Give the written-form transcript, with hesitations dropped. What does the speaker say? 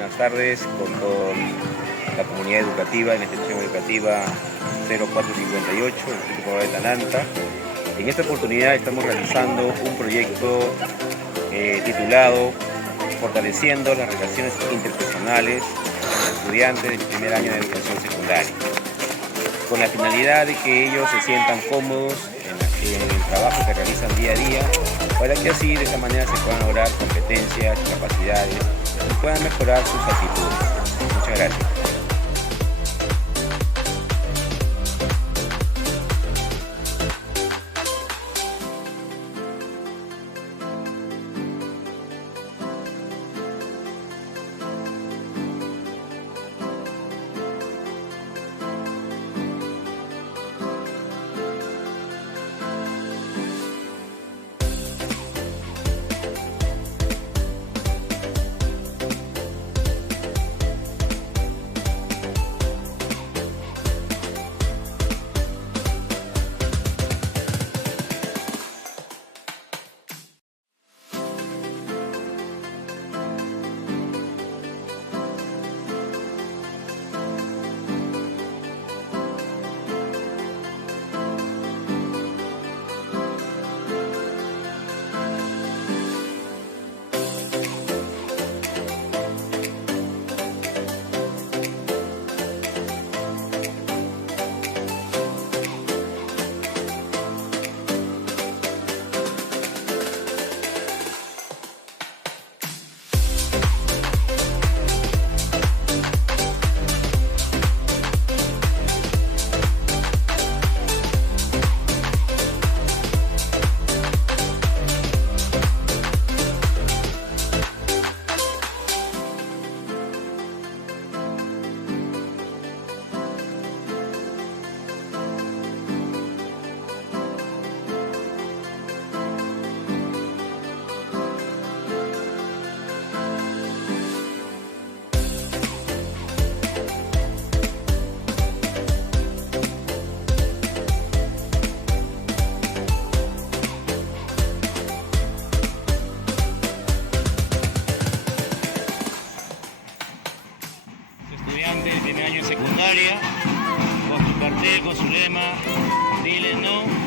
buenas tardes con toda la comunidad educativa en la institución educativa 0458, el Instituto Rural de Talanta. En esta oportunidad estamos realizando un proyecto titulado Fortaleciendo las relaciones interpersonales con los estudiantes del primer año de educación secundaria, con la finalidad de que ellos se sientan cómodos en el trabajo que realizan día a día, para que así de esta manera se puedan lograr competencias, capacidades y puedan mejorar sus actitudes. Muchas gracias. Estudiante de primer año de secundaria, con su cartel, con su lema, dile no